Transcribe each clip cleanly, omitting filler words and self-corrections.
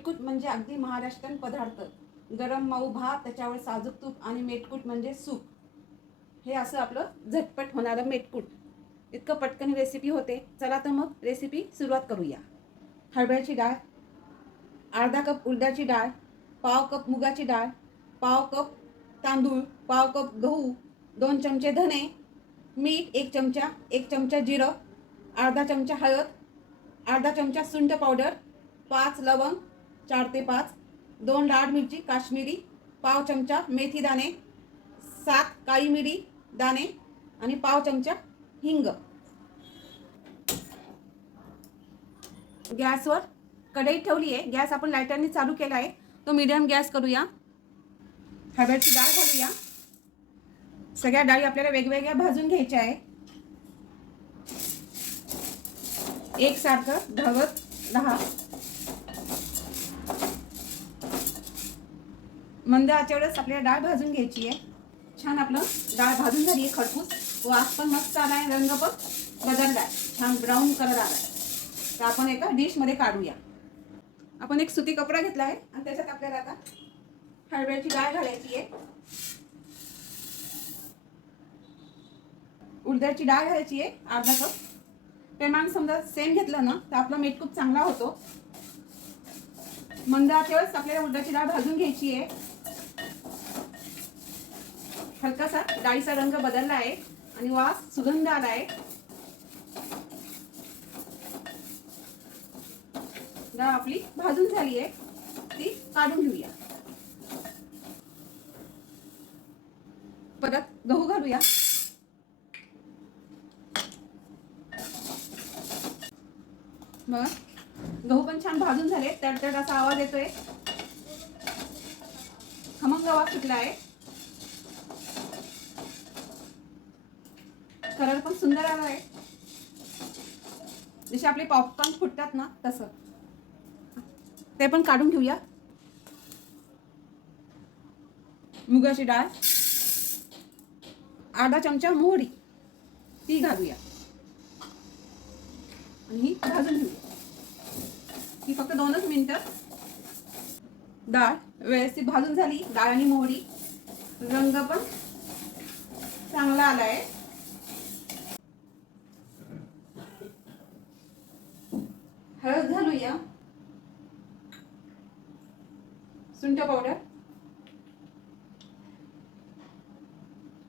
मेटकूट म्हणजे अगदी महाराष्ट्रीयन पदार्थ. गरम मऊ भात, त्याच्यावर साजूक तूप आणि मेटकूट म्हणजे सूप. हे असं आपलं झटपट होणारं मेटकूट. इतकं पटकन रेसिपी होते. चला तर मग रेसिपी सुरुवात करूया. हरभऱ्याची डाळ, अर्धा कप उडदाची डाळ, पाव कप मुगाची डाळ, पाव कप तांदूळ, पाव कप गहू, 2 चमचे धने, मीठ 1 चमचा जिरं, अर्धा चमचा हळद, अर्धा चमचा सुंठ पावडर, 5 लवंग 4 ते 5, 2 लाल मिरची काश्मीरी, पाव चमचा मेथी दाणे, 7 काळी मिरी दाणे आणि पाव चमचा हिंग. गॅसवर कढई ठेवली आहे. गॅस आपण लायटरने चालू केला आहे. तो मीडियम गॅस करूया. हरभऱ्याची डाळ घालूया. सगळ्या डाळी आपल्याला वेगवेगळ्या भाजून घ्यायच्या आहे. एकसारखं ढवत राहा. मंद आचेवरच आपल्याला डाळ भाजून घ्यायची आहे. छान आपलं डाळ भाजून झाली आहे खरपूस. वास पण मस्त आलाय, रंग पण बदललाय, छान ब्राऊन कलर आलाय. तर आपण एका डिश मध्ये काढूया. आपण एक सुती कपडा घेतला आहे आणि त्याच्यात आपल्याला आता हरभऱ्याची डाळ घालायची आहे. उडदाची डाळ घालायची आहे अर्धा कप. प्रमाण समजा सेम घेतलं ना तर आपला मेटकूट चांगला होतो. मंद आचेवरच आपल्याला उडदाची डाळ भाजून घ्यायची आहे. हलकासा डाळीचा रंग बदलला आहे आणि वास सुगंध आला आहे. डाळ आपली भाजून झाली आहे, ती काढून घेऊया. परत गहू घालूया. बघा गहू पण छान भाजून झाले. तडतड असा आवाज येतोय. खमंग वास सुटला आहे. कलर पण सुंदर आला आहे. जसे आपले पॉपकॉर्न फुटतात ना तसं. ते पण काढून घेऊया. मुगाची डाळ, अर्धा चमचा मोहरी, ती घालूया आणि ही भाजून घेऊया. ही फक्त 2च मिनिटं. डाळ व्यवस्थित भाजून झाली. डाळ आणि मोहरी, रंग पण चांगला आलाय. हळद घालूया, सुंठ पावडर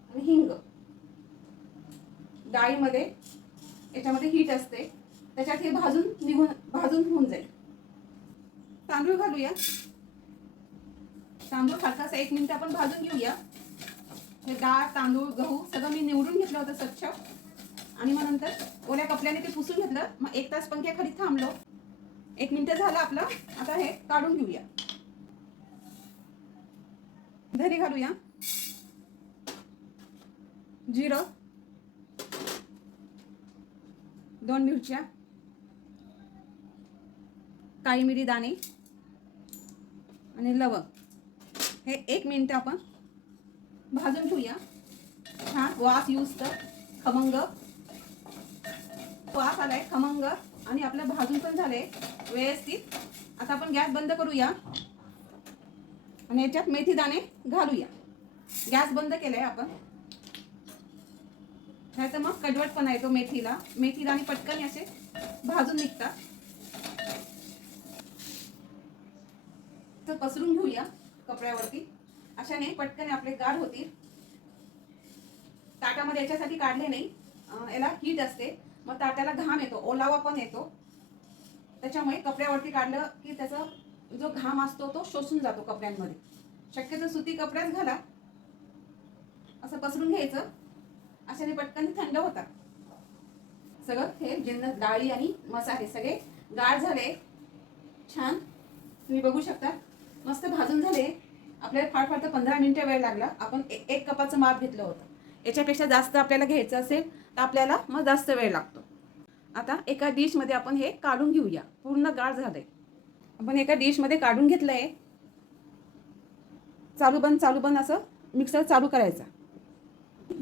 आणि हिंग. डाळीमध्ये याच्यामध्ये हीट असते, त्याच्यात हे भाजून होऊन जाईल. तांदूळ घालूया. तांदूळ हलकासा 1 मिनिट आपण भाजून घेऊया. हे डाळ, तांदूळ, गहू सगळं मी निवडून घेतलं होतं स्वच्छ आणि मग नंतर ओल्या कपड्याने ते पुसून घेतलं. मग 1 तास पंख्याखाली थांबलो. 1 मिनिट झालं आपलं. आता हे काढून घेऊया. धने घालूया, जिरं, 2 मिरच्या, काळी मिरी दाणे आणि लवंग. हे 1 मिनिट आपण भाजून घेऊया. छान वास येऊस तर खमंग वास आलाय, खमंग, आणि आपलं भाजून पण झालंय व्यवस्थित. आता आपण गॅस बंद करूया आणि याच्यात मेथी दाणे घालूया. गॅस बंद केलाय आपण. नाही तर मग कडवटपणा येतो मेथीला. मेथी दाणे पटकन असे भाजून निघतात. तर पसरून घेऊया कपड्यावरती. अशाने पटकन आपले गार होतील. ताटामध्ये याच्यासाठी काढले नाही, याला हीट असते, मग ताटाला घाम येतो, ओलावा पण येतो. त्याच्यामुळे कपड्यावरती काढलं की त्याचा जो घाम असतो तो शोषून जातो कपड्यांमध्ये. शक्यतो सुती कपड्यात घाला. असं पसरून घ्यायचं. अशाने पटकन थंड होतात. सगळं हे जिन्नस, डाळी आणि मसाले सगळे गार झाले. छान तुम्ही बघू शकता, मस्त भाजून झाले. आपल्याला फार तर 15 मिनिटं वेळ लागला. आपण 1 कपाचं माप घेतलं होतं. याच्यापेक्षा जास्त आपल्याला घ्यायचं असेल तर आपल्याला मग जास्त वेळ लागतो. आता एका डिश मध्ये आपण हे काढून घेऊया. पूर्ण गार झालंय. आपण एका डिश मध्ये काढून घेतलंय. चालू बंद असं मिक्सर चालू करायचा.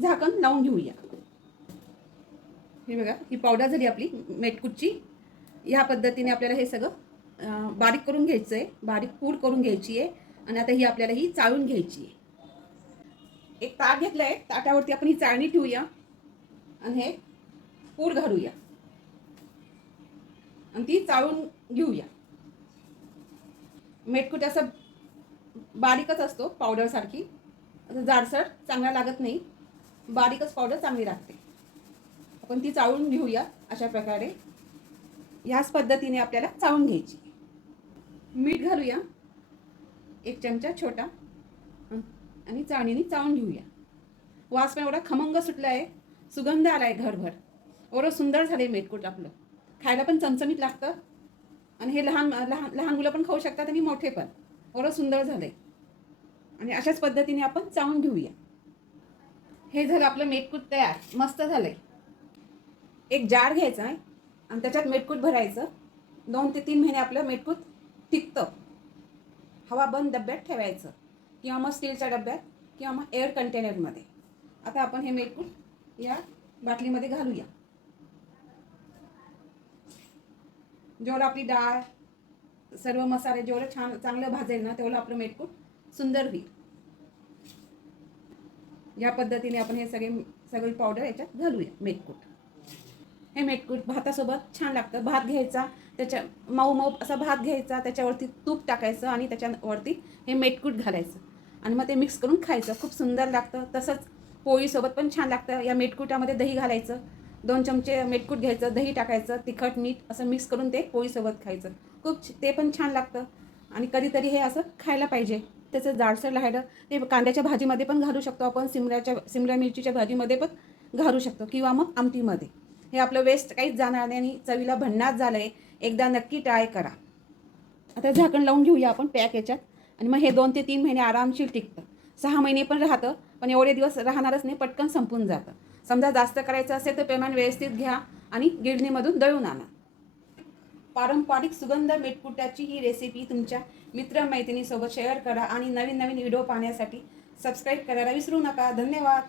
झाकण लावून घेऊया. हे बघा, ही पावडर झाली आपली मेटकूटची. या पद्धतीने आपल्याला हे सगळं बारीक करून घ्यायचं आहे, बारीक पूड करून घ्यायची आहे. आणि आता ही आपल्याला ही चाळून घ्यायची आहे. एक ताट घेतलं आहे, ताटावरती आपण ही चाळणी ठेवूया आणि हे पूड घालूया आणि ती चाळून घेऊया. मेटकूट असं बारीकच असतो, पावडर सारखी, जाडसर चांगला लागत नाही, बारीकच पावडर चांगली लागते. आपण ती चाळून घेऊया अशा प्रकारे. ह्याच पद्धतीने आपल्याला चाळून घ्यायची. मीठ घालूया 1 चमचा छोटा आणि चाळणीने चाळून घेऊया. वास पण एवढा खमंग सुटला आहे, सुगंध आला आहे घरभर. एवढं सुंदर झालं आहे मेटकूट आपलं. खायला पण चमचमीत लागतं आणि हे लहान लहान लहान मुलं पण खाऊ शकतात आणि मोठे पण. एवढं सुंदर झालं आहे. आणि अशाच पद्धतीने आपण चाळून घेऊया. हे झालं आपलं मेटकूट तयार, मस्त झालं आहे. एक जार घ्यायचा आहे आणि त्याच्यात मेटकूट भरायचं. 2 ते 3 महिने आपलं मेटकूट टिकतं. हवा बंद डब्यात ठेवायचं किंवा मग स्टीलच्या डब्यात किंवा मग एअर कंटेनरमध्ये. आता आपण हे मेटकूट या बाटलीमध्ये घालूया. जेवढं आपली डाळ, सर्व मसाले जेवढं छान चांगलं भाजेल ना, तेवढं आपलं मेटकूट सुंदर होईल. या पद्धतीने आपण हे सगळी पावडर याच्यात घालूया. हे मेटकूट भातासोबत छान लागतं. भात घ्यायचा, त्याच्या मऊ मऊ असा भात घ्यायचा, त्याच्यावरती तूप टाकायचं आणि त्याच्यावरती हे मेटकूट घालायचं आणि मग ते मिक्स करून खायचं. खूप सुंदर लागतं. तसंच पोळीसोबत पण छान लागतं. या मेटकुटामध्ये दही घालायचं, 2 चमचे मेटकूट घ्यायचं, दही टाकायचं, तिखट मीठ असं मिक्स करून ते पोळीसोबत खायचं. ते पण छान लागतं. आणि कधीतरी हे असं खायला पाहिजे. त्याचं जाडसर राहिलं ते कांद्याच्या भाजीमध्ये पण घालू शकतो आपण, सिमला मिरचीच्या भाजीमध्ये पण घालू शकतो किंवा मग आमटीमध्ये. हे आपलं वेस्ट काहीच जाणार नाही आणि चवीला भन्नाट झालं आहे. एकदा नक्की ट्राय करा. आता झाकण लावून घेऊया आपण पॅक याच्यात आणि मग हे 2 ते 3 महिने आरामशीर टिकतं. 6 महिने पण राहतं, पण एवढे दिवस राहणारच नाही, पटकन संपून जातं. समजा जास्त करायचं असेल तर प्रमाण व्यवस्थित घ्या आणि गिरणीमधून दळून आणा. पारंपरिक सुगंध मेटकुटाची ही रेसिपी तुमच्या मित्रमैत्रिणीसोबत शेअर करा आणि नवीन नवीन व्हिडिओ पाहण्यासाठी सबस्क्राईब करायला विसरू नका. धन्यवाद.